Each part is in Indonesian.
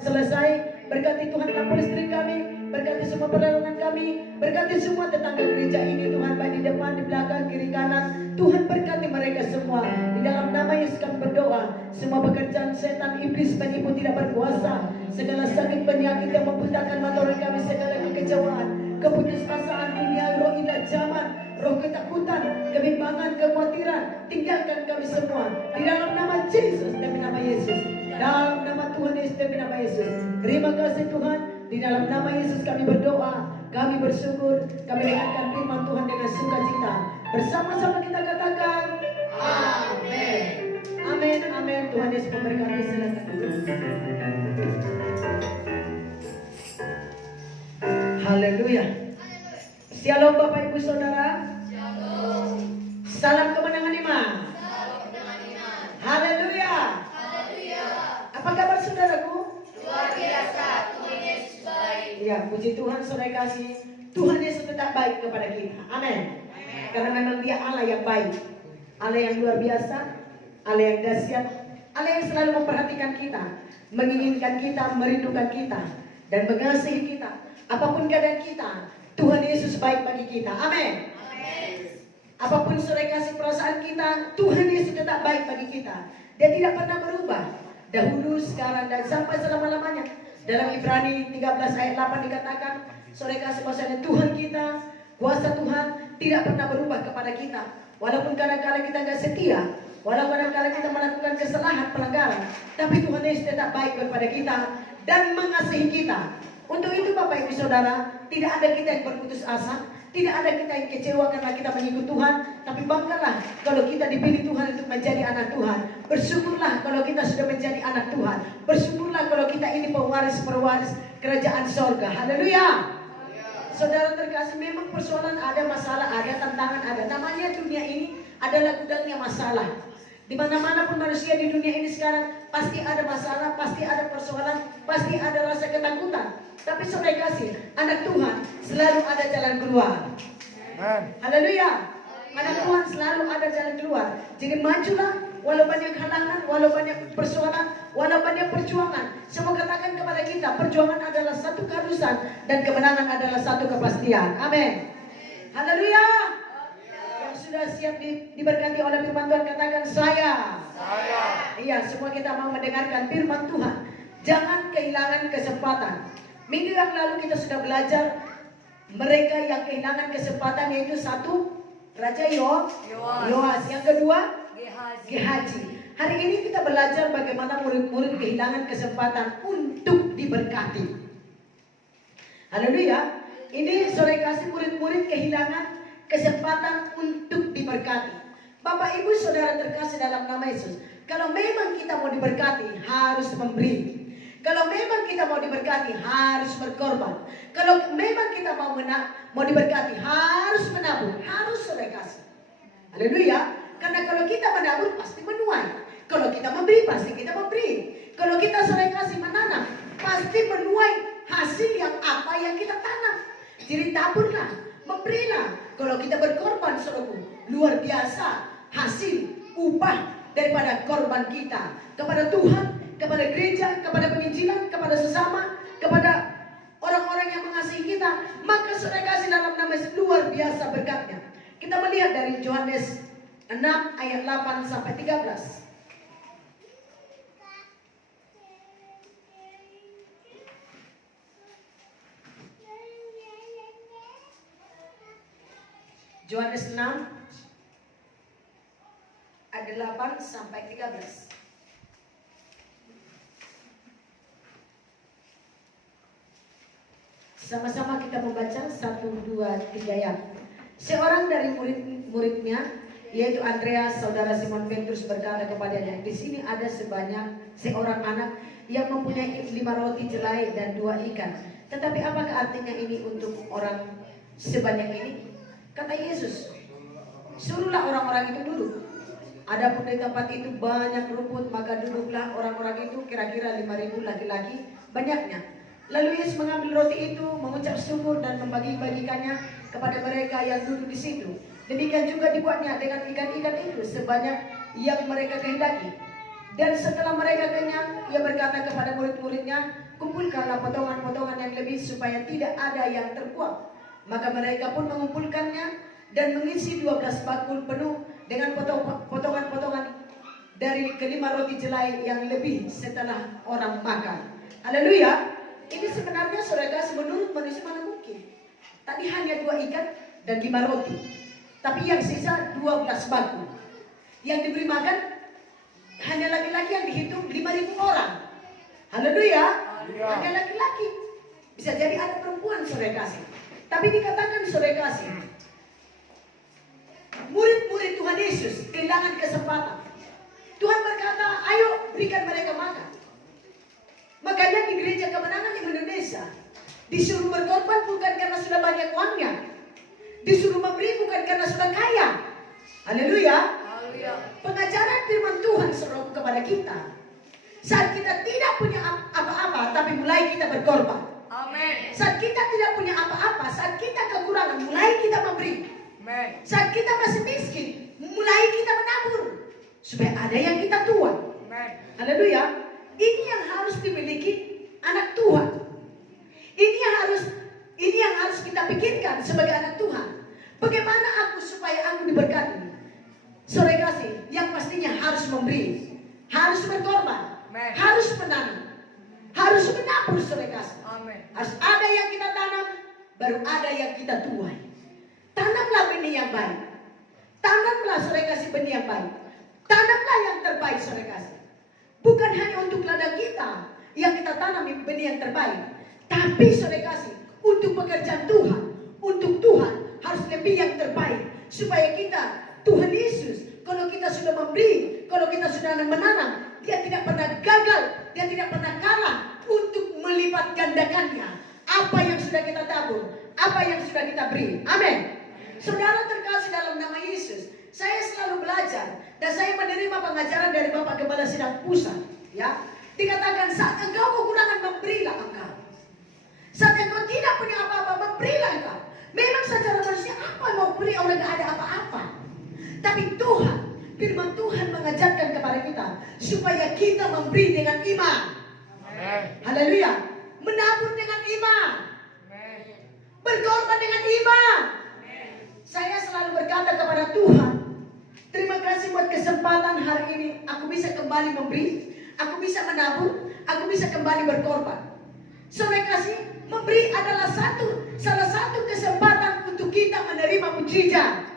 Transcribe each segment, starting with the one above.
selesai. Berkati Tuhan kapal listrik kami, berkati semua peralatan kami, berkati semua tetangga gereja ini Tuhan, baik di depan, di belakang, kiri kanan. Tuhan berkati mereka semua. Di dalam nama Yesus kami berdoa. Semua pekerjaan setan, iblis, penipu tidak berkuasa. Segala sakit penyakit yang membutakan mata orang kami, segala kekecewaan, keputusasaan dunia, roh indah zaman, roh ketakutan, kebimbangan, kekhawatiran, tinggalkan kami semua. Di dalam nama Yesus, demi nama Yesus. Dalam nama Tuhan Yesus, demi nama Yesus. Terima kasih Tuhan. Di dalam nama Yesus kami berdoa, kami bersyukur, kami dengarkan firman Tuhan dengan sukacita. Bersama-sama kita katakan, amin. Amin, amin. Tuhan Yesus memberkati. Silakan duduk. Haleluya. Shalom Bapak Ibu Saudara. Shalom. Salam kemenangan iman. Haleluya. Apa kabar saudaraku? Luar biasa, Tuhan Yesus baik. Ya, puji Tuhan, saudara kasih. Tuhan Yesus tetap baik kepada kita. Amin. Karena memang Dia Allah yang baik, Allah yang luar biasa, Allah yang dahsyat, Allah yang selalu memperhatikan kita, menginginkan kita, merindukan kita, dan mengasihi kita. Apapun keadaan kita, Tuhan Yesus baik bagi kita. Amin. Apapun saudara kasih perasaan kita, Tuhan Yesus tetap baik bagi kita. Dia tidak pernah berubah. Dahulu, sekarang, dan sampai selama-lamanya. Dalam Ibrani 13 ayat 8 dikatakan, saudara kasih bahasanya, Tuhan kita, kuasa Tuhan tidak pernah berubah kepada kita. Walaupun kadang-kadang kita nggak setia, walaupun kadang-kadang kita melakukan kesalahan, pelanggaran, tapi Tuhan Yesus tetap baik kepada kita dan mengasihi kita. Untuk itu Bapak Ibu Saudara, tidak ada kita yang berputus asa, tidak ada kita yang kecewa karena kita mengikut Tuhan, tapi banggalah kalau kita dipilih Tuhan untuk menjadi anak Tuhan. Bersyukurlah kalau kita sudah menjadi anak Tuhan. Bersyukurlah kalau kita ini pewaris-pewaris kerajaan sorga. Haleluya. Saudara terkasih, memang persoalan ada, masalah ada, tantangan ada. Namanya dunia ini adalah gudangnya masalah. Di mana-mana pun manusia di dunia ini sekarang pasti ada masalah, pasti ada persoalan, pasti ada rasa ketakutan. Tapi saudara kasih, anak Tuhan selalu ada jalan keluar. Haleluya. Anak Tuhan selalu ada jalan keluar. Jadi majulah, walau banyak halangan, walau banyak persoalan, walau banyak perjuangan. Semua katakan kepada kita, perjuangan adalah satu keharusan dan kemenangan adalah satu kepastian. Amin. Haleluya. Yang sudah siap diberkati oleh firman Tuhan katakan saya. Iya, semua kita mau mendengarkan firman Tuhan. Jangan kehilangan kesempatan. Minggu yang lalu kita sudah belajar mereka yang kehilangan kesempatan, yaitu satu Raja Yoas, yang kedua Gehazi. Hari ini kita belajar bagaimana murid-murid kehilangan kesempatan untuk diberkati. Haleluya. Ini sore kasih murid-murid kehilangan kesempatan untuk diberkati. Bapak Ibu Saudara terkasih dalam nama Yesus, kalau memang kita mau diberkati harus memberi. Kalau memang kita mau diberkati harus berkorban. Kalau memang kita mau diberkati harus menabur, harus saudara kasih. Haleluya. Karena kalau kita menabur pasti menuai. Kalau kita memberi pasti kita memberi. Kalau kita saudara kasih menanam pasti menuai hasil yang apa yang kita tanam. Jadi taburlah, memberilah. Kalau kita berkorban saudaraku, luar biasa hasil upah daripada korban kita kepada Tuhan, kepada gereja, kepada penginjilan, kepada sesama, kepada orang-orang yang mengasihi kita. Maka saudara kasih dalam nama Yesus, luar biasa berkatnya. Kita melihat dari Yohanes 6 ayat 8 sampai 13. Yohanes 6 ayat 8 sampai 13. Sama-sama kita membaca 1, 2, 3 ya. Seorang dari murid-muridnya, yaitu Andreas, saudara Simon Petrus, berkata kepadanya, di sini ada seorang anak yang mempunyai 5 roti jelai dan 2 ikan. Tetapi apakah artinya ini untuk orang sebanyak ini? Kata Yesus, suruhlah orang-orang itu duduk. Adapun di tempat itu banyak rumput, maka duduklah orang-orang itu, kira-kira 5.000 laki-laki banyaknya. Lalu Yesus mengambil roti itu, mengucap syukur dan membagi-bagikannya kepada mereka yang duduk di situ. Demikian juga dibuatnya dengan ikan-ikan itu sebanyak yang mereka kehendaki. Dan setelah mereka kenyang, ia berkata kepada murid-muridnya, kumpulkanlah potongan-potongan yang lebih supaya tidak ada yang terbuang. Maka mereka pun mengumpulkannya dan mengisi 12 bakul penuh dengan potongan-potongan dari kelima roti jelai yang lebih setelah orang makan. Haleluya. Ini sebenarnya saudara menurut manusia mana mungkin. Tadi hanya 2 ikan dan 5 roti. Tapi yang sisa 12 bakul. Yang diberi makan hanya laki-laki yang dihitung 5.000 orang. Haleluya. Hanya laki-laki. Bisa jadi ada perempuan saudara kasih. Tapi dikatakan saudara kasih, murid-murid Tuhan Yesus kehilangan kesempatan. Tuhan berkata, ayo berikan mereka makan. Makanya di gereja kemenangan di Indonesia disuruh berkorban bukan karena sudah banyak uangnya, disuruh memberi bukan karena sudah kaya. Haleluya. Pengajaran firman Tuhan seru kepada kita, saat kita tidak punya apa-apa tapi mulai kita berkorban. Amin. Saat kita tidak punya apa-apa, saat kita kekurangan, mulai kita memberi. Amin. Saat kita masih miskin, mulai kita menabur supaya ada yang kita tuai. Amin. Haleluya. Ini yang harus dimiliki anak Tuhan. Ini yang harus kita pikirkan sebagai anak Tuhan. Bagaimana aku supaya aku diberkati? Sore kasih, yang pastinya harus memberi, harus berkorban, Amen. harus menanam, harus menabur sore kasih. Amin. Harus ada yang kita tanam, baru ada yang kita tuai. Tanamlah benih yang baik. Tanamlah sore kasih benih yang baik. Tanamlah yang terbaik sore kasih. Bukan hanya untuk ladang kita yang kita tanam benih yang terbaik, tapi sore kasih untuk pekerjaan Tuhan, untuk Tuhan harus lebih yang terbaik supaya kita Tuhan Yesus, kalau kita sudah memberi, kalau kita sudah menanam, dia tidak pernah gagal, dia tidak pernah kalah untuk melipat gandakannya apa yang sudah kita tabur, apa yang sudah kita beri. Amin. Saudara terkasih dalam nama Yesus, saya selalu belajar dan saya menerima pengajaran dari Bapak Gembala Sidang Pusat. Ya, dikatakan saat engkau kekurangan, memberilah engkau. Saat engkau tidak punya apa-apa, memberilah engkau. Memang secara manusia apa mau beri orang tidak ada apa-apa. Tapi Tuhan, firman Tuhan mengajarkan kepada kita supaya kita memberi dengan iman. Amin. Haleluya. Menabur dengan iman. Amin. Berkorban dengan iman. Saya selalu berkata kepada Tuhan, terima kasih buat kesempatan hari ini. Aku bisa kembali memberi, aku bisa menabur, aku bisa kembali berkorban. Saudara kasih, memberi adalah salah satu kesempatan untuk kita menerima mujizat.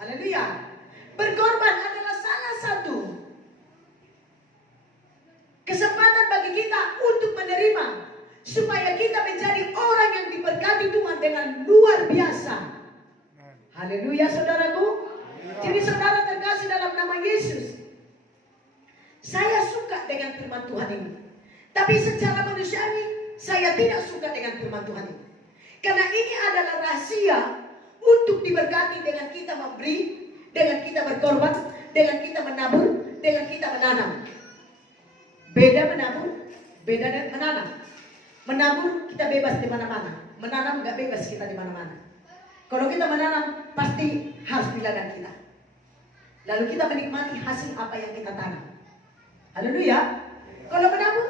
Haleluya. Berkorban adalah salah satu kesempatan bagi kita untuk menerima, supaya kita menjadi orang yang diberkati Tuhan dengan luar biasa. Haleluya saudaraku. Jadi saudara terkasih dalam nama Yesus, saya suka dengan firman Tuhan ini. Tapi secara manusiawi saya tidak suka dengan firman Tuhan ini. Karena ini adalah rahasia untuk diberkati dengan kita memberi, dengan kita berkorban, dengan kita menabur, dengan kita menanam. Beda menabur, beda menanam. Menabur kita bebas di mana-mana, menanam nggak bebas kita di mana-mana. Kalau kita menanam pasti harus di ladang kita. Lalu kita menikmati hasil apa yang kita tanam. Haleluya. Kalau menabur,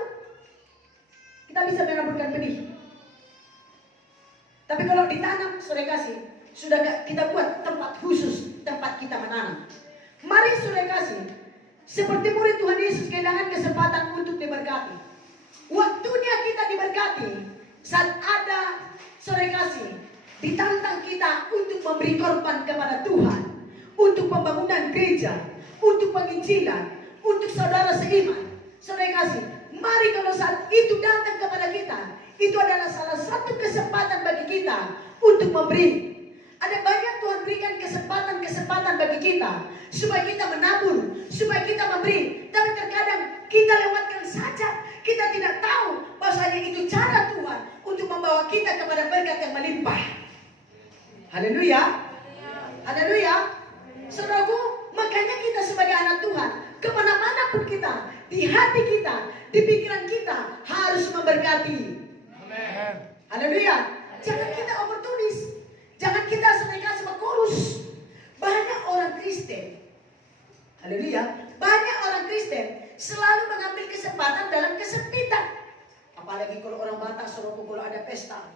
kita bisa menaburkan benih. Tapi kalau ditanam, saudara kasih, sudah kita buat tempat khusus, tempat kita menanam. Mari saudara kasih, seperti murid Tuhan Yesus kehilangan kesempatan untuk diberkati. Waktunya kita diberkati saat ada saudara kasih, ditantang kita untuk memberi korban kepada Tuhan, untuk pembangunan gereja, untuk penginjilan, untuk saudara seiman. Saudara kasih, mari kalau saat itu datang kepada kita, itu adalah salah satu kesempatan bagi kita untuk memberi. Ada banyak Tuhan berikan kesempatan bagi kita supaya kita menabur, supaya kita memberi. Tapi terkadang kita lewatkan saja. Kita tidak tahu bahwasanya itu cara Tuhan untuk membawa kita kepada berkat yang melimpah. Haleluya. Haleluya. Saudaraku, makanya kita sebagai anak Tuhan, kemana-mana pun kita, di hati kita, di pikiran kita harus memberkati. Amin. Haleluya. Jangan kita oportunis. Jangan kita sebagai sama korus. Banyak orang Kristen, haleluya, Banyak orang Kristen selalu mengambil kesempatan dalam kesempitan. Apalagi kalau orang Batak, Soroko, kalau ada pesta,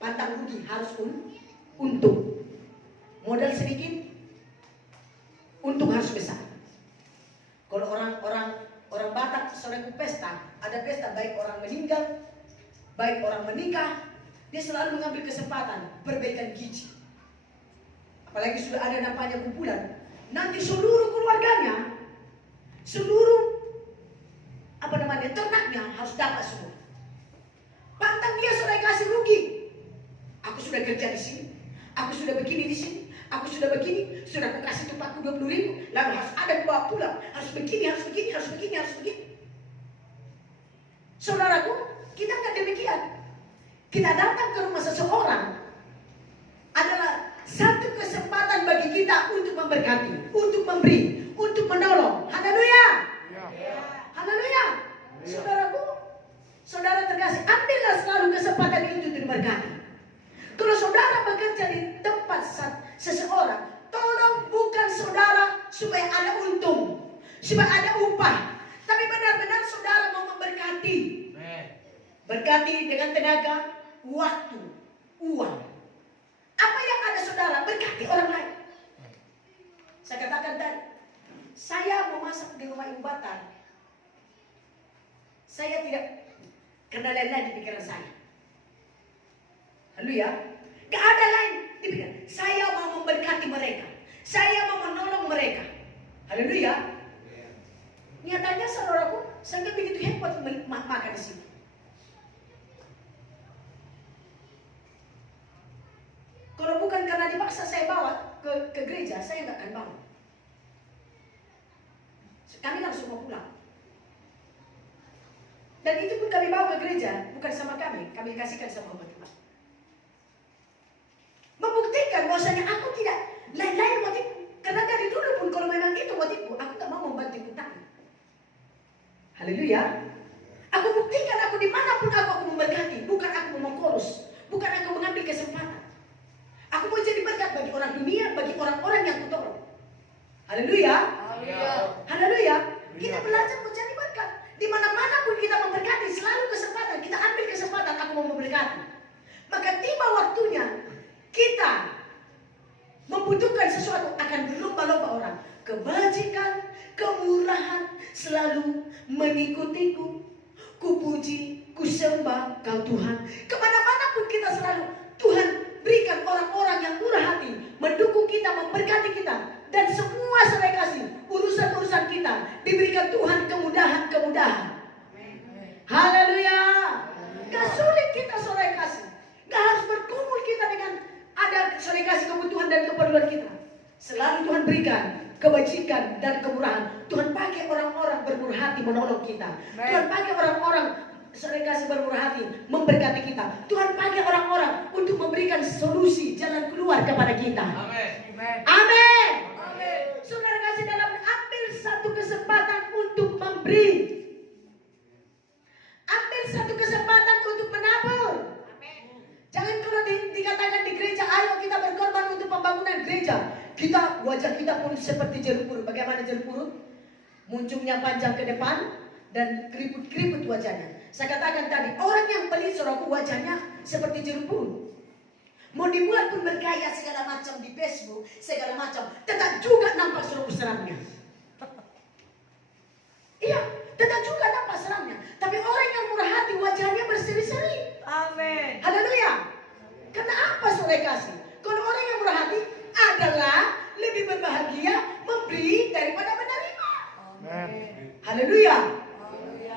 pantang rugi, harus untung. Modal sedikit, untung harus besar. Kalau orang Batak, Soroko pesta, ada pesta, baik orang meninggal, baik orang menikah, dia selalu mengambil kesempatan perbaikan gizi. Apalagi sudah ada namanya kumpulan, nanti seluruh keluarganya, seluruh ternaknya harus dapat semua. Pantang dia sudah kasih rugi. Aku sudah kerja di sini, aku sudah begini di sini, aku sudah begini, sudah aku kasih tumpahku 20.000, lalu harus ada bawa pulang, harus begini, harus begini, harus begini, harus begini. Saudaraku, kita nggak demikian. Kita datang ke rumah seseorang adalah satu kesempatan bagi kita untuk memberkati, untuk memberi, untuk menolong. Haleluya. Haleluya. Saudaraku, saudara terkasih, ambillah selalu kesempatan itu untuk diberkati. Kalau saudara bekerja di tempat seseorang, tolong bukan saudara supaya ada untung, supaya ada upah, tapi benar-benar saudara mau memberkati. Berkati dengan tenaga, waktu, uang. Apa yang ada saudara, berkati orang lain. Saya katakan tadi, saya mau masak di rumah Ibu Batar. Saya tidak kenal lain di pikiran saya. Haleluya. Gak ada lain di pikiran. Saya mau memberkati mereka. Saya mau menolong mereka. Haleluya. Nyatanya saudaraku, saya nggak begitu hebat makan di sini. Kalau bukan karena dipaksa saya bawa ke gereja, saya nggak akan bawa. Kami langsung mau pulang. Dan itu pun kami bawa ke gereja, bukan sama kami kasihkan sama umat Tuhan. Membuktikan bahwasanya aku tidak lain-lain motifku. Karena dari dulu pun kalau memang itu motifku, aku tak mau membantu utang. Haleluya. Aku buktikan aku dimanapun aku memberkati, bukan aku mengurus, bukan aku mengambil kesempatan. Aku mau jadi berkat bagi orang dunia, bagi orang-orang yang kutolong. Haleluya. Haleluya. Kita belajar menjadi berkat. Di mana-mana pun kita memberkati, selalu kesempatan. Kita ambil kesempatan, aku mau memberkati. Maka tiba waktunya kita membutuhkan sesuatu, akan berlomba-lomba orang. Kebajikan, kemurahan selalu mengikutiku. Kupuji, kusembah kau Tuhan. Kemana-mana pun kita selalu, Tuhan berikan orang-orang yang murah hati, mendukung kita, memberkati kita. Dan semua saya kasih, urusan-urusan kita diberikan Tuhan kemudahan-kemudahan. Haleluya. Gak sulit kita saudara kasih. Gak harus berkumpul kita dengan ada saudara kasih kebutuhan dan keperluan kita. Selalu Tuhan berikan kebajikan dan kemurahan. Tuhan pakai orang-orang bermurah hati menolong kita. Tuhan pakai orang-orang saudara kasih bermurah hati memberkati kita. Tuhan pakai orang-orang untuk memberikan solusi jalan keluar kepada kita. Amin. Amin. Saudara kasih dalam ambil satu kesempatan untuk memberi. Ambil satu kesempatan untuk menabur. Jangan kalau dikatakan di gereja, ayo kita berkorban untuk pembangunan gereja. Wajah kita pun seperti jeruk purut. Bagaimana jeruk purut? Muncungnya panjang ke depan dan keriput-keriput wajahnya. Saya katakan tadi, orang yang pelit saudaraku wajahnya seperti jeruk purut. Mau dibuat pun bergaya segala macam di Facebook, segala macam, tetap juga nampak saudaraku seramnya. Iya, tetap juga nampak seramnya. Tapi orang yang murah hati wajahnya berseri-seri. Amin. Haleluya. Karena apa saudara kasih? Kalau orang yang murah hati adalah lebih berbahagia memberi daripada menerima. Amin. Haleluya.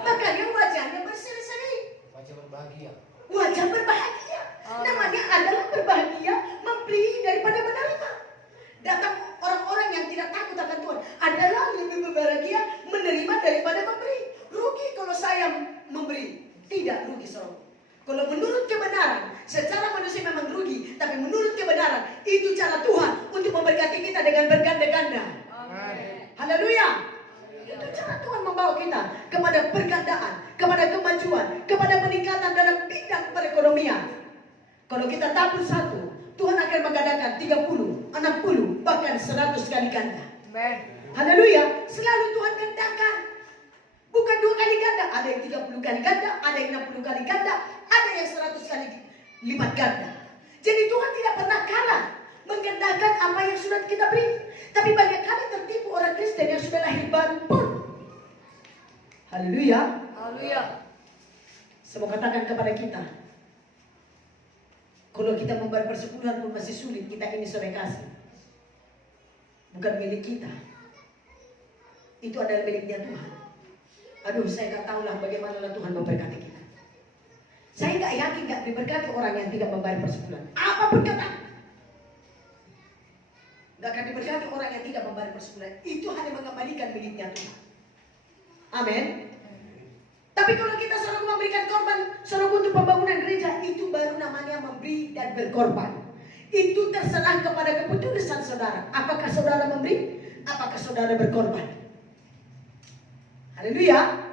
Makanya wajahnya berseri-seri. Wajah berbahagia. Wajah berbahagia. Namanya adalah berbahagia memberi daripada menerima. Datang orang-orang yang tidak takut akan Tuhan adalah lebih berbahagia menerima daripada memberi. Rugi kalau saya memberi, tidak rugi saudara. Kalau menurut kebenaran, secara manusia memang rugi, tapi menurut kebenaran itu cara Tuhan untuk memberkati kita dengan berganda-ganda. Haleluya. Itu cara Tuhan membawa kita kepada pergandaan, kepada kemajuan, kepada peningkatan dalam bidang perekonomian. Kalau kita tabur satu, Tuhan akan menggandakan 30, 60, bahkan 100 kali ganda. Haleluya. Selalu Tuhan gandakan. Bukan 2 kali ganda. Ada yang 30 kali ganda. Ada yang 60 kali ganda. Ada yang 100 kali lipat ganda. Jadi Tuhan tidak pernah kalah menggandakan apa yang sudah kita beri. Tapi banyak kali tertipu orang Kristen yang sudah lahir baru pun. Haleluya. Haleluya. Saya mau katakan kepada kita, kalau kita membayar persepuluhan pun masih sulit, kita ini sore kasih. Bukan milik kita. Itu adalah miliknya Tuhan. Aduh, saya nggak tahu lah bagaimana Tuhan memberkati kita. Saya nggak yakin nggak diberkati orang yang tidak membayar persepuluhan. Apapun kata, nggak akan diberkati orang yang tidak membayar persepuluhan. Itu hanya mengembalikan miliknya Tuhan. Amin. Tapi kalau kita selalu memberikan korban selalu untuk pembangunan gereja, itu baru namanya memberi dan berkorban. Itu terserah kepada keputusan saudara. Apakah saudara memberi? Apakah saudara berkorban? Haleluya.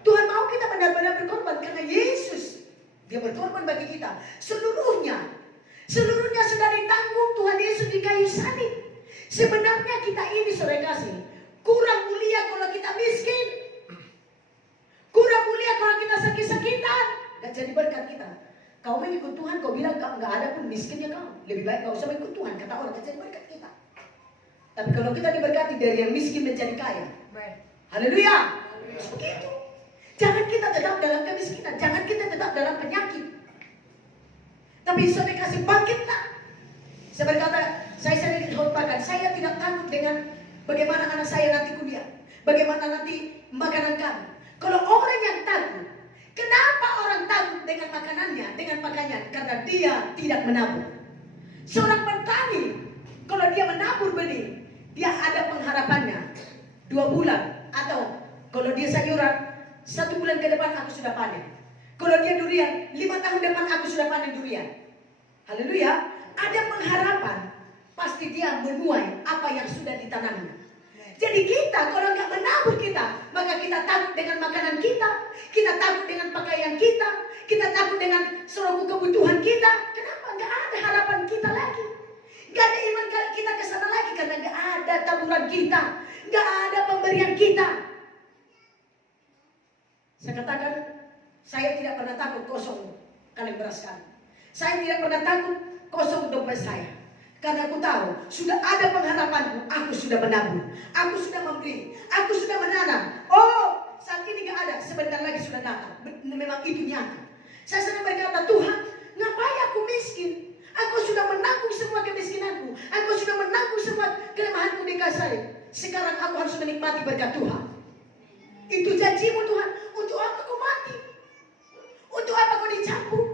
Tuhan mau kita benar-benar berkorban karena Yesus, Dia berkorban bagi kita. Seluruhnya sudah ditanggung Tuhan Yesus di kayu salib. Sebenarnya kita ini saudara kasih kurang mulia kalau kita miskin. Kurang mulia kalau kita sakit-sakitan. Gak jadi berkat kita. Kau mengikut Tuhan, kau bilang gak ada pun miskinnya kau. Lebih baik kau usah mengikut Tuhan. Kata orang, gak jadi berkat kita. Tapi kalau kita diberkati dari yang miskin menjadi kaya. Haleluya. Begitu. Jangan kita tetap dalam kemiskinan. Jangan kita tetap dalam penyakit. Tapi saudara kasih bangkitlah. Saya berkata, saya sering dihotbahkan. Saya tidak takut dengan bagaimana anak saya nanti kuliah. Bagaimana nanti makanan kami. Kalau orang yang takut, kenapa orang takut dengan makanannya, dengan pakaian? Karena dia tidak menabur. Seorang petani, kalau dia menabur benih, dia ada pengharapannya 2 bulan. Atau kalau dia sayuran, 1 bulan ke depan aku sudah panen. Kalau dia durian, 5 tahun depan aku sudah panen durian. Haleluya. Ada pengharapan. Pasti dia menuai apa yang sudah ditanamnya. Jadi kita kalau nggak menabur kita, maka kita takut dengan makanan kita takut dengan pakaian kita takut dengan seluruh kebutuhan kita. Kenapa? Nggak ada harapan kita lagi, nggak ada iman kita ke sana lagi karena nggak ada taburan kita, nggak ada pemberian kita. Saya katakan, saya tidak pernah takut kosong kaleng beras kami. Saya tidak pernah takut kosong dompet saya. Karena aku tahu, sudah ada pengharapanku, aku sudah menabur, aku sudah memberi, aku sudah menanam. Oh, saat ini gak ada, sebentar lagi sudah datang. Memang itu nyata. Saya sering berkata, Tuhan, ngapain aku miskin? Aku sudah menanggung semua kemiskinanku. Aku sudah menanggung semua kelemahanku di kasih. Sekarang aku harus menikmati berkat Tuhan. Itu janjimu Tuhan. Untuk apa kau mati? Untuk apa kau dicambuk?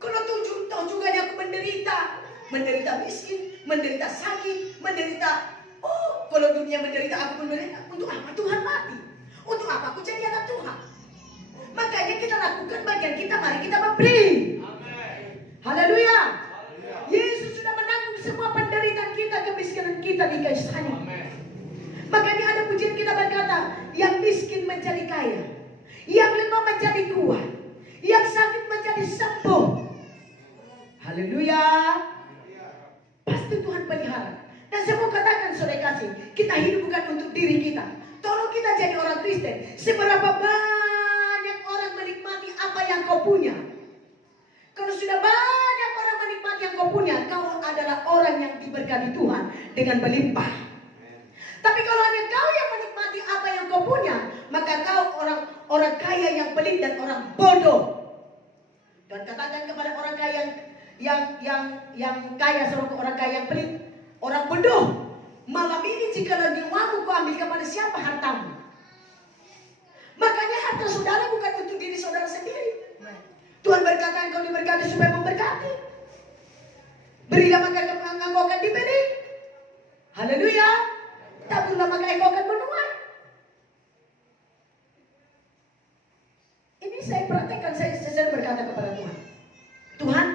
Kalau tahu juga aku menderita miskin, menderita sakit, menderita. Oh, kalau dunia menderita, aku menderita. Untuk apa Tuhan mati? Untuk apa aku jadi anak Tuhan? Makanya kita lakukan bagian kita, mari kita memberi. Haleluya. Yesus sudah menanggung semua penderitaan kita, kemiskinan kita di kayu salib. Makanya ada pujian kita berkata, yang miskin menjadi kaya, yang lemah menjadi kuat, yang sakit menjadi sembuh. Haleluya. Pasti Tuhan pelihara. Dan saya mau katakan saudara kasih, kita hidup bukan untuk diri kita. Tolong kita jadi orang Kristen. Seberapa banyak orang menikmati apa yang kau punya. Kalau sudah banyak orang menikmati yang kau punya, kau adalah orang yang diberkati Tuhan dengan berlimpah. Tapi kalau hanya kau yang menikmati apa yang kau punya, maka kau orang kaya yang pelit dan orang bodoh. Dan katakan kepada orang kaya yang kaya seluruh orang kaya yang pelit, orang bodoh. Malam ini jika nyawamu kau ambil kepada siapa hartamu? Makanya harta saudara bukan untuk diri saudara sendiri. Tuhan berkata engkau diberkati supaya memberkati. Berilah maka engkau akan diberi. Haleluya. Taburlah maka engkau akan menuai. Ini saya praktekkan, saya berkata kepada Tuhan, Tuhan,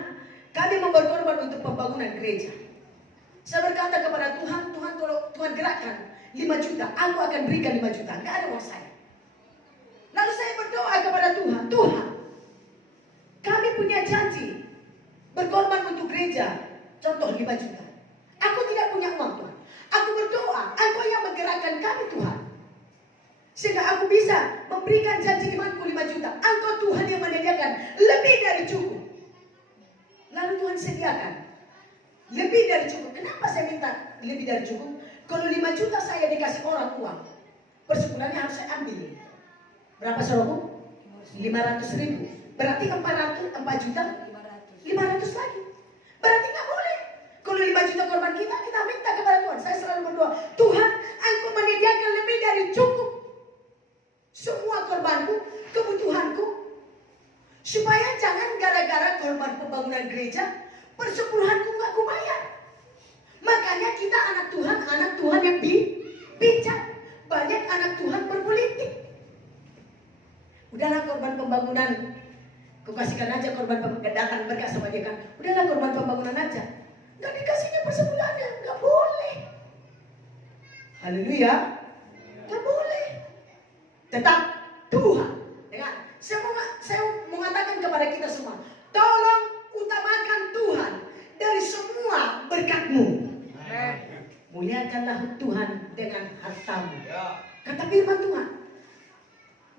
kami mau berkorban untuk pembangunan gereja. Saya berkata kepada Tuhan, kalau Tuhan gerakkan 5 juta, aku akan berikan 5 juta. Enggak ada uang saya. Lalu saya berdoa kepada Tuhan, Tuhan, kami punya janji berkorban untuk gereja, contoh 5 juta. Aku tidak punya uang Tuhan. Aku berdoa, Engkau yang menggerakkan kami Tuhan. Sehingga aku bisa memberikan janji imanku 5 juta. Engkau Tuhan yang menyediakan lebih dari cukup. Lalu Tuhan sediakan lebih dari cukup. Kenapa saya minta lebih dari cukup? Kalau 5 juta saya dikasih orang uang, per sebulannya harus saya ambil. Berapa saudaraku? 500.000. Berarti 4 juta 500 lagi. Berarti nggak boleh. Kalau 5 juta korban kita minta kepada Tuhan. Saya selalu berdoa, Tuhan, Engkau menyediakan lebih dari cukup semua korbanku, kebutuhanku, supaya jangan gara-gara korban pembangunan gereja, persepuluhanku nggak kubayar. Makanya kita anak Tuhan yang bijak. Banyak anak Tuhan berpolitik. Udahlah korban pembangunan, kau kasihkan aja korban pembangunan, datang berkat sama dia kan. Udahlah korban pembangunan aja. Nggak dikasihnya persepuluhannya, nggak boleh. Haleluya, nggak boleh. Tetap Tuhan. Dengar, saya mengatakan kepada kita semua, tolong utamakan Tuhan dari semua berkat-Mu. Muliakanlah Tuhan dengan hartamu. Kata firman Tuhan,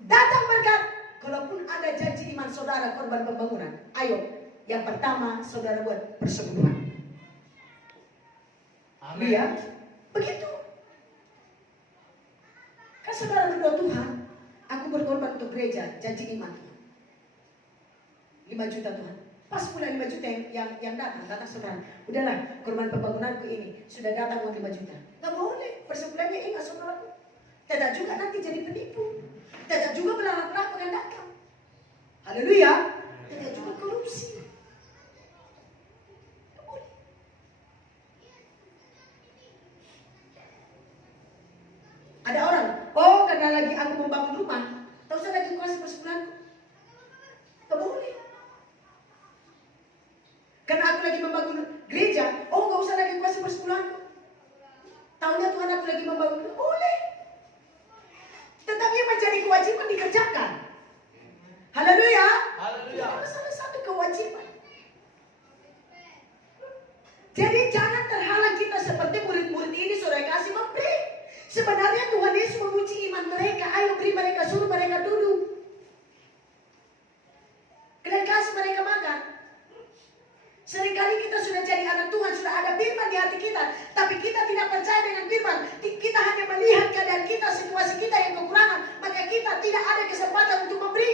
datang berkat. Kalaupun ada janji iman saudara korban pembangunan, ayo, yang pertama saudara buat persepuluhan. Amin. Ya, begitu. Kan saudara berdoa, Tuhan, aku berkorban untuk gereja, janji iman Tuhan. 5 juta Tuhan. Pas pula 5 juta yang datang saudara. Udahlah, korban pembangunanku ini sudah datang uang 5 juta. Gak boleh, persebulannya ingat saudaraku. Tidak juga nanti jadi penipu. Tidak juga berlarang-larang mengandalkan. Haleluya. Tidak juga korupsi. Gak boleh. Ada orang, oh karena lagi aku membangun rumah, tak usah lagi kuasa persebulanku. Gak boleh. Karena aku lagi membangun gereja, oh gak usah lagi kuasa persepuluhanku. Tahunya Tuhan aku lagi membangun, boleh. Tetapi menjadi kewajiban dikerjakan. Haleluya. Haleluya. Itu salah satu kewajiban. Jadi jangan terhalang kita seperti murid-murid ini, saudara kasih memberi. Sebenarnya Tuhan Yesus menguji iman mereka. Ayo beri mereka, suruh mereka duduk. Kalian kasih mereka makan. Seringkali kita sudah jadi anak Tuhan, sudah ada firman di hati kita, tapi kita tidak percaya dengan firman. Kita hanya melihat keadaan kita, situasi kita yang kekurangan, maka kita tidak ada kesempatan untuk memberi.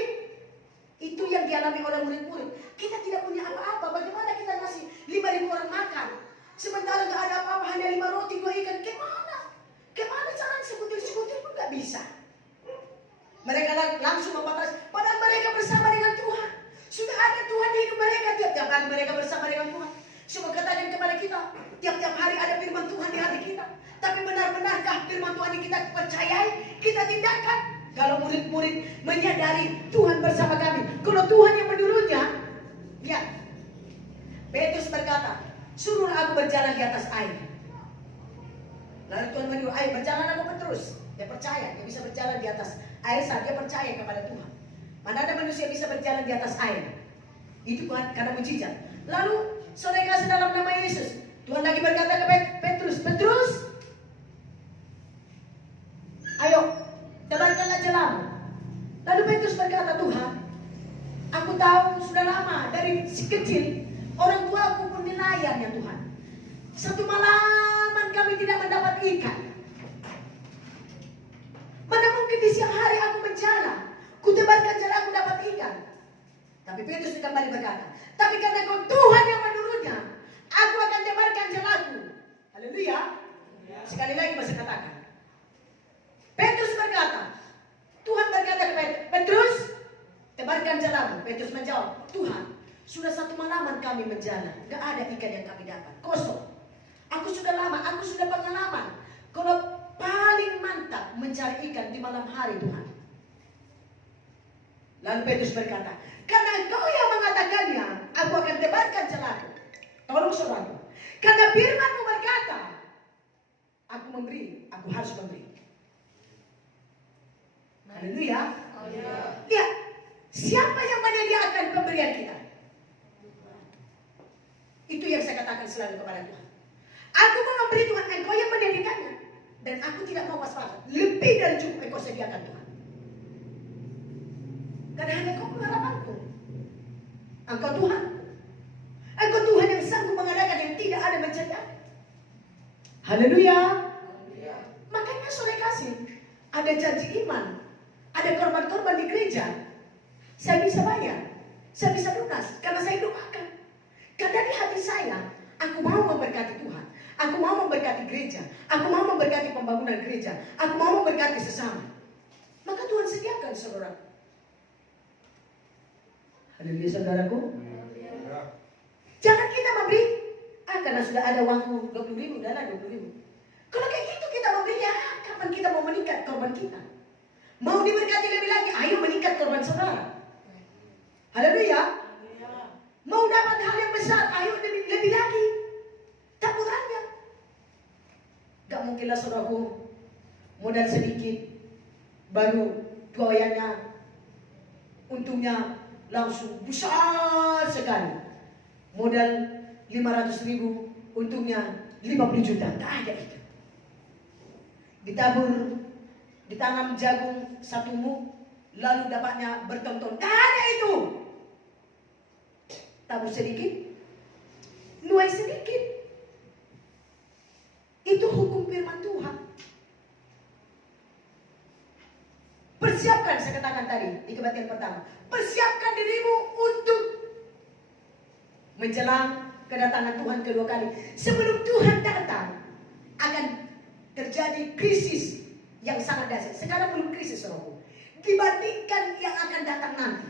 Itu yang dialami oleh murid-murid. Kita tidak punya apa-apa, bagaimana kita ngasih 5.000 orang makan, sementara gak ada apa-apa, hanya 5 roti, 2 ikan. Kemana caranya sekutil-sekutil pun gak bisa. Mereka langsung membatasi, padahal mereka bersama dengan Tuhan. Sudah ada Tuhan di hidup mereka, tiap-tiap hari mereka bersama dengan Tuhan. Semua katakan kepada kita, tiap-tiap hari ada firman Tuhan di hati kita. Tapi benar-benarkah firman Tuhan yang kita percayai, kita tindakan? Kalau murid-murid menyadari Tuhan bersama kami, kalau Tuhan yang menyuruhnya, lihat, Petrus berkata, suruhlah aku berjalan di atas air. Lalu Tuhan menyuruh, ayo berjalan aku Petrus. Dia percaya, dia bisa berjalan di atas air saat dia percaya kepada Tuhan. Mana ada manusia bisa berjalan di atas air? Itu karena mujizat. Lalu saudara kasih dalam nama Yesus, Tuhan lagi berkata ke Petrus, Petrus, ayo tebarkanlah jalamu. Lalu Petrus berkata, Tuhan, aku tahu sudah lama dari si kecil orang tua aku pun nelayan ya Tuhan. Satu malaman kami tidak mendapat ikan. Mana mungkin di siang hari aku berjalan, ku tebarkan jala aku dapat ikan. Tapi Petrus kembali berkata, tapi karena kau Tuhan yang menyuruhnya, aku akan tebarkan jalaku. Haleluya. Sekali lagi masih katakan, Petrus berkata, Tuhan berkata kepada Petrus, tebarkan jalamu. Petrus menjawab, Tuhan, sudah 1 malaman kami menjalan, gak ada ikan yang kami dapat, kosong. Aku sudah lama, aku sudah pengalaman. Kalau paling mantap mencari ikan di malam hari Tuhan. Lalu Petrus berkata, karena Engkau yang mengatakannya, aku akan tebarkan jalaku. Tolong saudara, karena firman-Mu berkata, aku memberi, aku harus memberi. Haleluya. Lihat, siapa yang menyediakan pemberian kita? Itu yang saya katakan selalu kepada Tuhan. Aku mau memberi Tuhan, engkau yang menyediakannya. Dan aku tidak mau was-was. Lebih dari cukup engkau sediakan Tuhan. Karena hanya engkau pengharapanku. Engkau Tuhan. Engkau Tuhan yang sanggup mengadakan yang tidak ada mencegah. Haleluya. Makanya saudara kasih, ada janji iman, ada korban-korban di gereja. Saya bisa bayar, saya bisa lunas, karena saya doakan. Karena di hati saya, aku mau memberkati Tuhan, aku mau memberkati gereja, aku mau memberkati pembangunan gereja, aku mau memberkati sesama. Maka Tuhan sediakan saudara. Haleluya saudaraku. Jangan kita memberi, karena sudah ada uangku 20.000, udahlah 20.000. Kalau kayak gitu kita memberi, ya kapan kita mau meningkat korban kita? Mau diberkati lebih lagi, ayo meningkat korban saudara. Haleluya. Mau dapat hal yang besar, ayo lebih lagi. Taburannya. Gak mungkinlah saudaraku, modal sedikit, baru goyangnya, untungnya langsung besar sekali. Modal 500.000, untungnya 50 juta. Tak ada itu. Ditabur, ditanam jagung 1 muk, lalu dapatnya bertonton. Tak ada itu. Tabur sedikit, nuai sedikit. Itu hukum firman Tuhan. Persiapkan, saya katakan tadi di kebaktian pertama. Persiapkan dirimu untuk menjelang kedatangan Tuhan kedua kali. Sebelum Tuhan datang, akan terjadi krisis yang sangat dahsyat. Sekarang belum krisis, saudaraku. Dibandingkan yang akan datang nanti.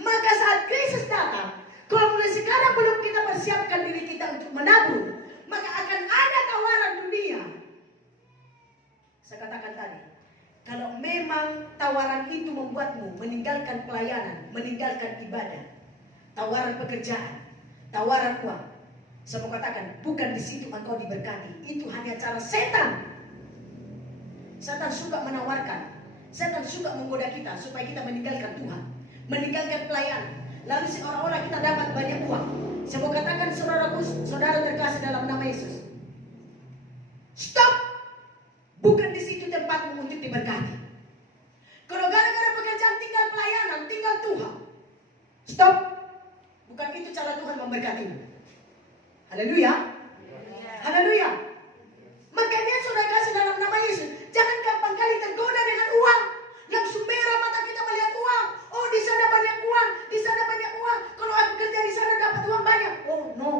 Maka saat krisis datang, kalau mulai sekarang belum kita persiapkan diri kita untuk menabur, maka akan ada tawaran dunia. Saya katakan tadi, kalau memang tawaran itu membuatmu meninggalkan pelayanan, meninggalkan ibadah, tawaran pekerjaan, tawaran uang, saya mau katakan, bukan di situ engkau diberkati. Itu hanya cara setan. Setan suka menawarkan, setan suka menggoda kita supaya kita meninggalkan Tuhan, meninggalkan pelayanan. Lalu seolah-olah kita dapat banyak uang. Saya mau katakan saudaraku, saudara terkasih dalam nama Yesus, stop. Bukan di situ tempatmu untuk diberkati. Kalau gara-gara pekerjaan tinggal pelayanan, tinggal Tuhan, stop. Bukan itu cara Tuhan memberkatimu. Haleluya. Haleluya. Makanya saudara kasih dalam nama Yesus, jangan gampang kali tergoda dengan uang. Langsung merah mata kita melihat uang. Oh, di sana banyak uang, di sana banyak uang. Kalau aku kerja di sana dapat uang banyak. Oh no.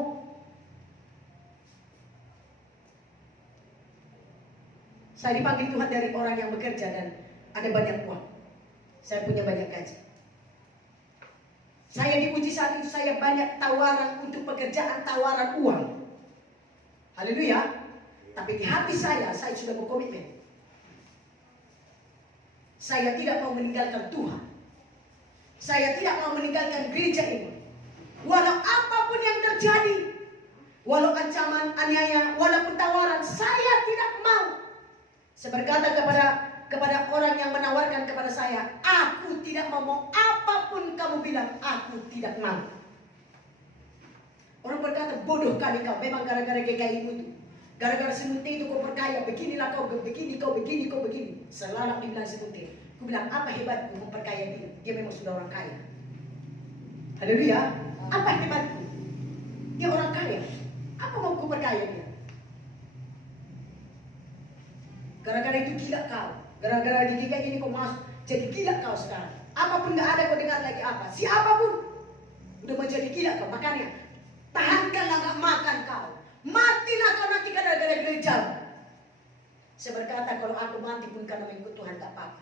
Saya dipanggil Tuhan dari orang yang bekerja dan ada banyak uang. Saya punya banyak gaji. Saya dipuji saat itu, saya banyak tawaran untuk pekerjaan, tawaran uang. Haleluya. Tapi di hati saya sudah berkomitmen. Saya tidak mau meninggalkan Tuhan. Saya tidak mau meninggalkan gereja ini. Walau apapun yang terjadi, walau ancaman, aniaya, walaupun tawaran, saya tidak mau. Saya berkata kepada orang yang menawarkan kepada saya, aku tidak mau apapun kamu bilang, aku tidak mau. Orang berkata, bodoh kali kau, memang gara-gara GKI itu. Gara-gara semunti itu kau perkaya, beginilah kau, begini kau, begini kau, begini. Selalu dibilang semunti. Aku bilang, apa hebatku memperkaya dia? Dia memang sudah orang kaya. Haleluya. Apa hebatku? Dia orang kaya. Apa mau ku perkaya dia? Gara-gara itu gila kau. Gara-gara di GKI ini kau masuk, jadi gila kau sekarang. Apapun gak ada kau dengar lagi apa. Siapapun udah menjadi gila kau. Makanya tahankanlah gak makan kau. Matilah kau nanti gara-gara gereja. Saya berkata, kalau aku mati pun karena mengikut Tuhan gak apa-apa.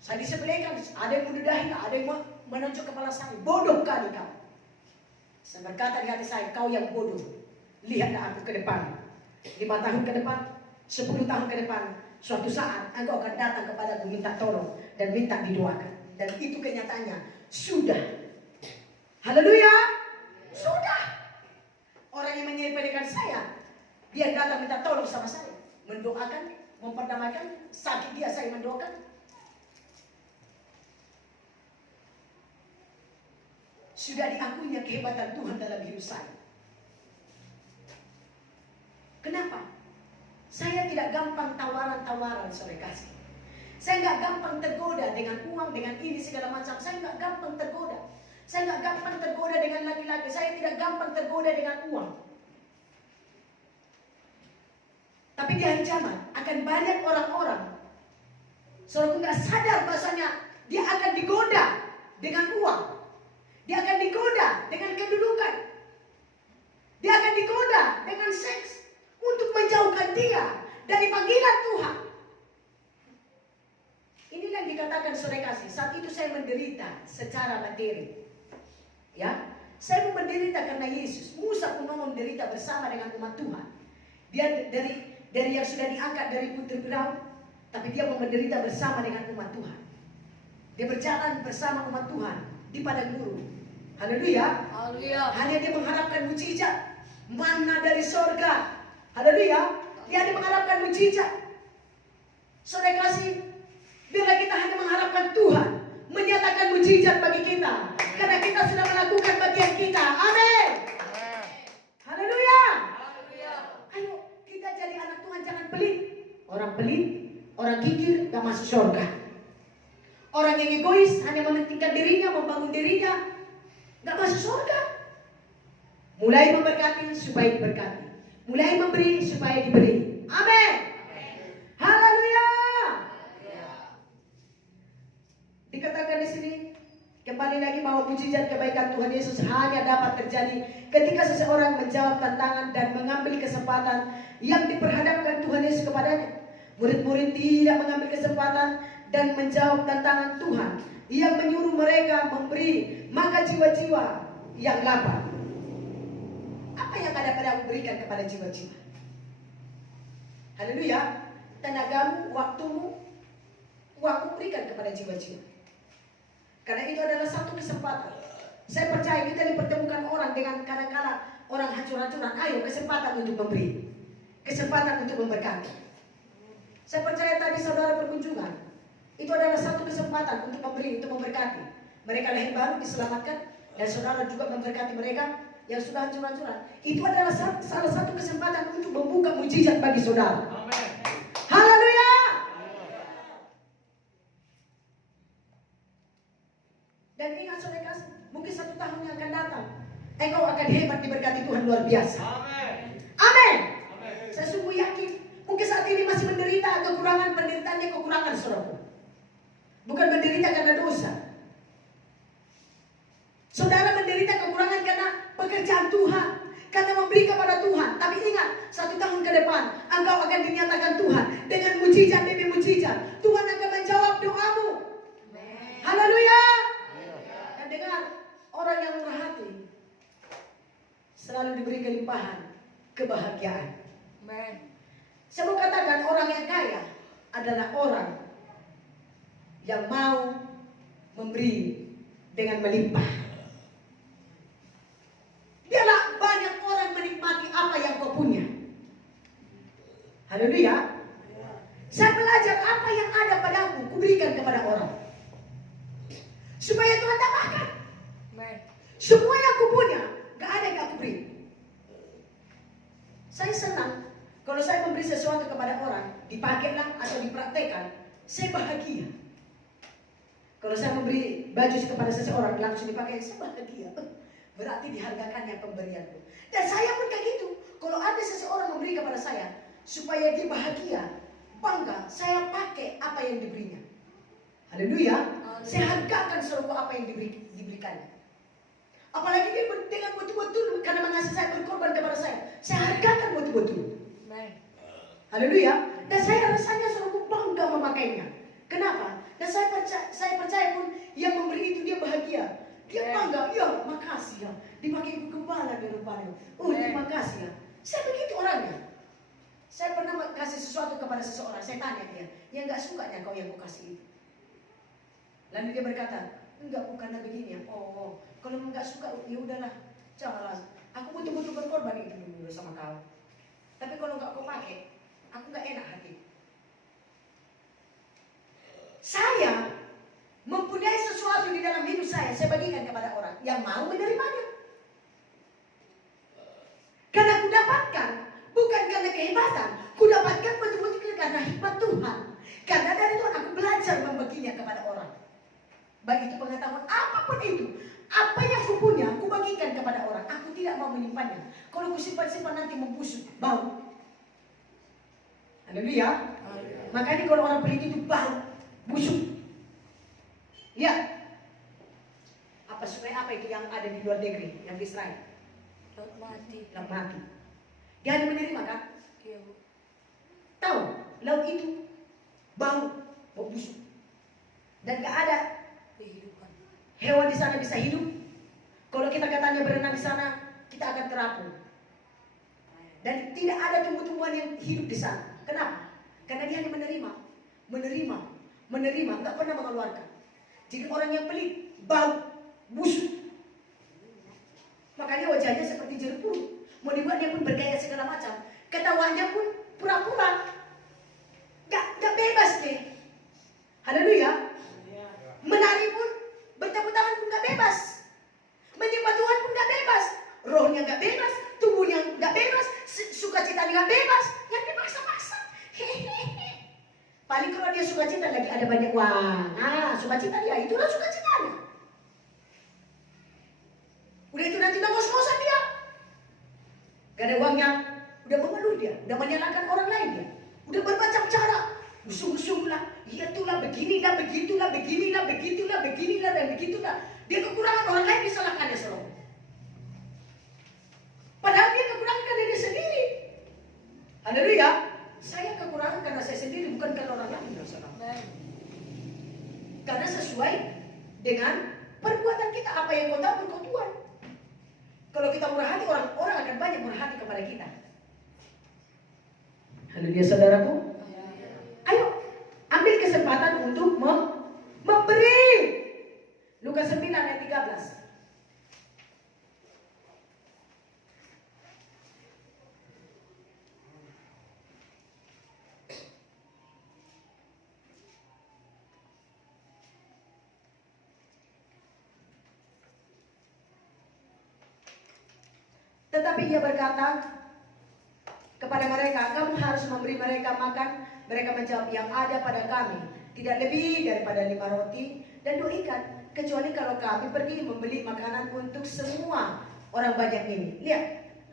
Saya disepelekan, ada yang menudahi, ada yang menunjuk kepala saya. Bodoh kali kau. Saya berkata di hati saya, kau yang bodoh. Lihatlah aku ke depan. 5 tahun ke depan, 10 tahun ke depan, suatu saat engkau akan datang kepadaku minta tolong dan minta didoakan. Dan itu kenyataannya sudah. Haleluya. Sudah. Orang yang menyepelekan saya, dia datang minta tolong sama saya, mendoakan, memperdamaikan, sakit dia saya mendoakan. Sudah diakuinya kehebatan Tuhan dalam hidup saya. Kenapa? Saya tidak gampang tawaran-tawaran, saudara kasih. Saya nggak gampang tergoda dengan uang, dengan ini segala macam. Saya nggak gampang tergoda. Saya nggak gampang tergoda dengan laki-laki. Saya tidak gampang tergoda dengan uang. Tapi di hari zaman akan banyak orang-orang, saudara nggak sadar bahasanya dia akan digoda dengan uang. Dia akan digoda dengan kedudukan. Dia akan digoda dengan seks untuk menjauhkan dia dari panggilan Tuhan. Inilah yang dikatakan saudara kasih. Saat itu saya menderita secara materi. Ya, saya mau menderita karena Yesus. Musa pun mau menderita bersama dengan umat Tuhan. Dia dari yang sudah diangkat dari putri Firaun, tapi dia mau menderita bersama dengan umat Tuhan. Dia berjalan bersama umat Tuhan di padang gurun. Haleluya. Haleluya. Hanya dia mengharapkan mujizat mana dari sorga. Haleluya. Dia hanya mengharapkan mujizat. Saudara kasih, biarlah kita hanya mengharapkan Tuhan menyatakan mujizat bagi kita, karena kita sudah melakukan bagian kita. Amin. Haleluya. Ayo kita jadi anak Tuhan, jangan pelit. Orang pelit, orang kikir gak masuk surga. Orang yang egois hanya mementingkan dirinya, membangun dirinya, gak masuk surga. Mulai memberkati supaya diberkati, mulai memberi supaya diberi. Amin. Haleluya. Dikatakan di sini kembali lagi bahwa mujizat kebaikan Tuhan Yesus hanya dapat terjadi ketika seseorang menjawab tantangan dan mengambil kesempatan yang diperhadapkan Tuhan Yesus kepadanya. Murid-murid tidak mengambil kesempatan dan menjawab tantangan Tuhan yang menyuruh mereka memberi maka jiwa-jiwa yang lapar. Apa yang ada padamu berikan kepada jiwa-jiwa? Haleluya. Tenagamu, waktumu, uangmu berikan kepada jiwa-jiwa. Karena itu adalah satu kesempatan. Saya percaya kita dipertemukan orang dengan kadang-kala orang hancur-hancuran. Ayo kesempatan untuk memberi, kesempatan untuk memberkati. Saya percaya tadi saudara berkunjungan, itu adalah satu kesempatan untuk memberi, untuk memberkati. Mereka lahir baru diselamatkan, dan saudara juga memberkati mereka yang sudah hancur-hancuran. Itu adalah salah satu kesempatan untuk membuka mujizat bagi saudara. Amin. Haleluya. Dan ingat saudara kasih, mungkin 1 tahun yang akan datang, engkau akan hebat diberkati Tuhan luar biasa. Amin. Amin. Amin. Saya sungguh yakin, mungkin saat ini masih menderita kekurangan, penderitaannya kekurangan saudara. Bukan menderita karena dosa. Saudara menderita kekurangan karena pekerjaan Tuhan, karena memberi kepada Tuhan. Tapi ingat, 1 tahun ke depan engkau akan dinyatakan Tuhan dengan mujizat demi mujizat. Tuhan akan menjawab doamu. Haleluya. Dan dengar, orang yang murah hati selalu diberi kelimpahan kebahagiaan. Amin. Saya mau katakan, orang yang kaya adalah orang yang mau memberi dengan melimpah. Biarlah banyak orang menikmati apa yang kau punya. Haleluya. Saya belajar apa yang ada padaku, kuberikan kepada orang, supaya Tuhan tambahkan. Amin. Semua yang aku punya, gak ada yang aku beri. Saya senang kalau saya memberi sesuatu kepada orang, dipakailah atau dipraktekkan, saya bahagia. Kalau saya memberi baju kepada seseorang, langsung dipakai, saya bahagia. Berarti dihargakannya pemberianku. Dan saya pun kayak gitu. Kalau ada seseorang memberi kepada saya, supaya dia bahagia, bangga, saya pakai apa yang diberinya. Haleluya. Saya hargakan seluruh apa yang diberikannya. Apalagi dia dengan betul-betul karena mengasihi saya, berkorban kepada saya hargakan betul-betul. Amin. Haleluya. Dan saya rasanya selalu bangga memakainya. Kenapa? Dan saya percaya pun yang memberi itu dia bahagia. Dia bangga, ya makasih ya. Dipakai gembala di rupanya. Oh terima kasih ya. Saya begitu orangnya. Saya pernah kasih sesuatu kepada seseorang. Saya tanya dia, yang gak sukanya kau yang kau kasih itu. Lalu dia berkata, enggak, bukannya begini ya. Oh, kalau enggak suka, ya udahlah, janganlah. Aku betul-betul berkorban itu dulu sama kau. Tapi kalau enggak kau pakai, aku enggak enak hati. Saya mempunyai sesuatu di dalam hidup saya bagikan kepada orang yang mau menerimanya. Karena aku dapatkan, bukan karena kehendak kekuatan ku dapatkan betul-betul karena hikmat Tuhan. Karena dari Tuhan aku belajar membaginya kepada orang. Baik itu pengetahuan apapun itu, apa yang ku punya, ku bagikan kepada orang. Aku tidak mau menyimpannya. Kalau ku simpan-simpan nanti membusuk, bau. Haleluya. Makanya kalau orang pelit itu bau, busuk. Lihat. Apa sungai apa itu yang ada di luar negeri, yang di Israel? Laut mati. Laut mati. Dia hanya menerima kan? Iya, Bu. Tahu, laut itu bau busuk. Dan gak ada Kehidupan. hewan di sana bisa hidup. Kalau kita katanya berenang di sana, kita akan terapung. Dan tidak ada tumbuh-tumbuhan yang hidup di sana. Kenapa? Karena dia hanya menerima, nggak pernah mengeluarkan. Jadi orang yang pelit, bau, busuk. Makanya wajahnya seperti jeruk. Mau dibuat dia pun bergaya segala macam. Ketawanya pun pura-pura. Gak bebas deh. Haleluya. Menari pun, bertepuk tangan pun gak bebas. Menyembah Tuhan pun gak bebas. Rohnya gak bebas, tubuhnya gak bebas, sukacitanya gak bebas. Yang dipaksa-paksa. Paling kalau dia sukacita lagi ada banyak uang. Nah, sukacita dia, itulah sukacitanya. Udah itu nanti udah ngos-ngosan dia. Gak ada uangnya, udah mengeluh dia, udah menyalahkan orang lain dia. Udah bermacam cara, musuh-musuh lah, itulah, beginilah, begitulah, beginilah, begitulah, beginilah, dan begitulah. Dia kekurangan orang lain disalahkannya selalu. Padahal dia kekurangan karena diri sendiri. Haleluya. Saya kekurangan karena saya sendiri, bukan karena orang lain. Karena sesuai dengan perbuatan kita, apa yang kau tahu berkau tuan. Kalau kita murah hati, orang akan banyak murah hati kepada kita. Haleluya saudaraku. Ayo, ambil kesempatan untuk memberi. Lukas 9 ayat 13. Tetapi ia berkata kepada mereka, kamu harus memberi mereka makan. Mereka menjawab, yang ada pada kami tidak lebih daripada 5 roti dan 2 ikan. Kecuali kalau kami pergi membeli makanan untuk semua orang banyak ini. Lihat,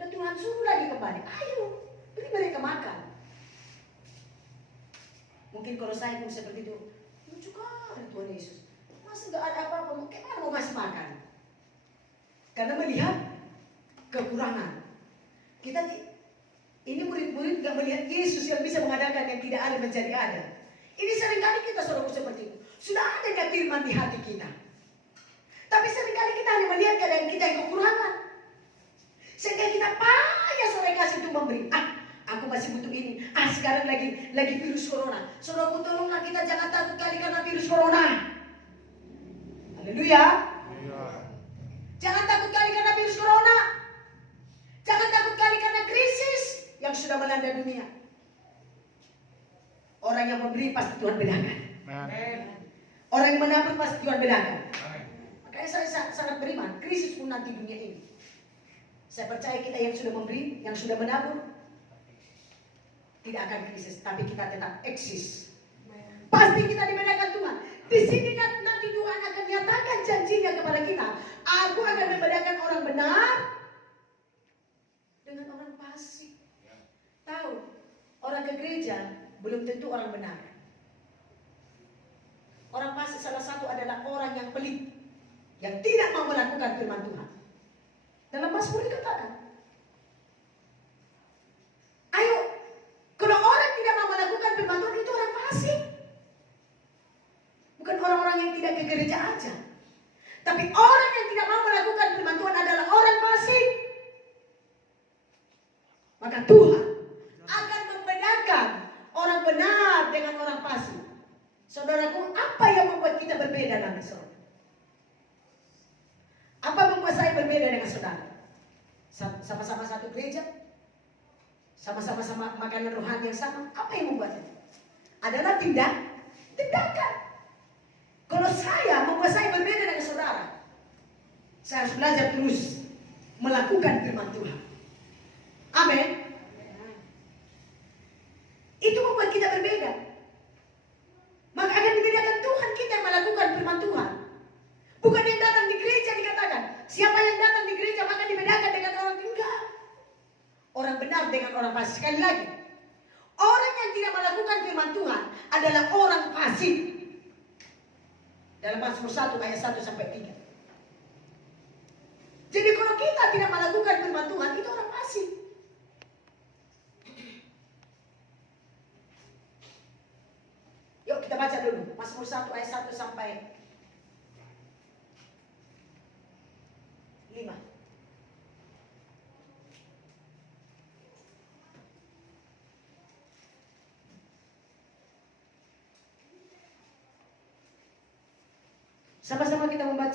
dan Tuhan suruh lagi kembali. Ayo, beri mereka makan. Mungkin kalau saya pun seperti itu, lucu kan Tuhan Yesus. Masa gak ada apa-apa, gimana mau kasih makan? Karena melihat kekurangan. Ini murid-murid gak melihat Yesus yang bisa mengadakan yang tidak ada menjadi ada. Ini seringkali kita saudara seperti itu. Sudah ada firman di hati kita. Tapi seringkali kita hanya melihat keadaan kita yang kekurangan. Sehingga kita payah sore kasih untuk memberi. Aku masih butuh ini. Sekarang lagi virus corona. Saudaraku tolonglah kita jangan takut kali karena virus corona. Haleluya. Jangan takut kali karena virus corona. Jangan takut kali karena krisis yang sudah melanda dunia. Orang yang memberi pasti Tuhan bedakan. Orang yang menabur pasti Tuhan bedakan. Makanya saya sangat beriman, krisis pun nanti dunia ini. Saya percaya kita yang sudah memberi, yang sudah menabur, tidak akan krisis, tapi kita tetap eksis. Pasti kita dibedakan Tuhan. Di sini nanti Tuhan akan nyatakan janjinya kepada kita. Aku akan membedakan orang benar dengan orang fasik. Tahu, orang ke gereja belum tentu orang benar. Orang fasik salah satu adalah orang yang pelit, yang tidak mau melakukan firman Tuhan. Dalam Mazmur dikatakan, ayo, kalau orang tidak mau melakukan firman Tuhan itu orang fasik. Bukan orang-orang yang tidak ke gereja aja, tapi orang yang tidak mau melakukan firman Tuhan adalah orang fasik. Maka Tuhan akan membedakan orang benar dengan orang fasik. Saudaraku, apa yang membuat kita berbeda nanti saudara? Apa membuat saya berbeda dengan saudara? Sama-sama satu gereja, sama-sama makanan rohani yang sama. Apa yang membuatnya? Adalah tindakan. Kalau saya membuat saya berbeda dengan saudara, saya harus belajar terus melakukan firman Tuhan. Amin. orang fasik. Sekali lagi, orang yang tidak melakukan firman Tuhan adalah orang fasik. Dalam Mazmur 1 ayat 1 sampai 3. Jadi kalau kita tidak melakukan firman Tuhan, itu orang fasik. Yuk kita baca dulu Mazmur 1 ayat 1 sampai 5. Sama-sama kita membaca.